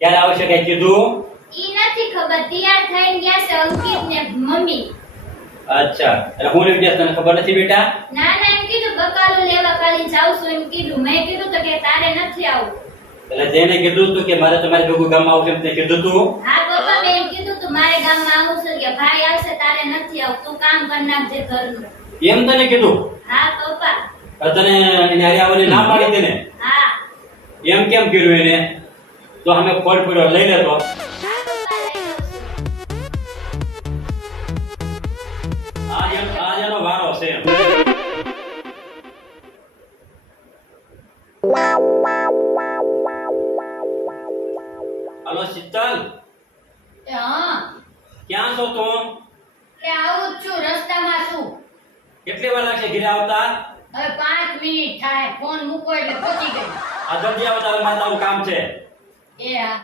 ક્યારે આવશે કઈ કીધું? ઈ નથી ખબર, તૈયાર થઈને ગયા છે અંકિત ને મમ્મી. અચ્છા, એટલે હું લઈ જઈશ, તને ખબર નથી બેટા? ના ના એમ કીધું બકાલું લેવા કાલે જાવ છું એમ કીધું. મેં કીધું તો કે તારે નથી આવું. એટલે તેને કીધું તું કે મારે તમારે ભેગું ગામમાં આવશે એમ તે કીધું તું? હા પપ્પા મેં એમ કીધું તું મારે ગામમાં આવું છે કે ભાઈ આવશે તારે નથી આવું, તું કામ કર નાખજે ઘરનું. એમ તને કીધું? હા પપ્પા. તને એને હારે આવવાની ના પાડી તેને? હા એમ કેમ કર્યું એને? તો અમે ફોન પડ્યો લઈ લેતો. આજ એનો વારો છે. હાલો શીતલ, હા ક્યાં છો તું? કે આવું જ છું, રસ્તામાં છું. કેટલી વાર લાગશે ઘરે આવતા? હવે 5 મિનિટ થાય, ફોન મૂકો એટલે પહોંચી ગઈ. આ જલ્દી આવતા, મારે તારું કામ છે. એ હા.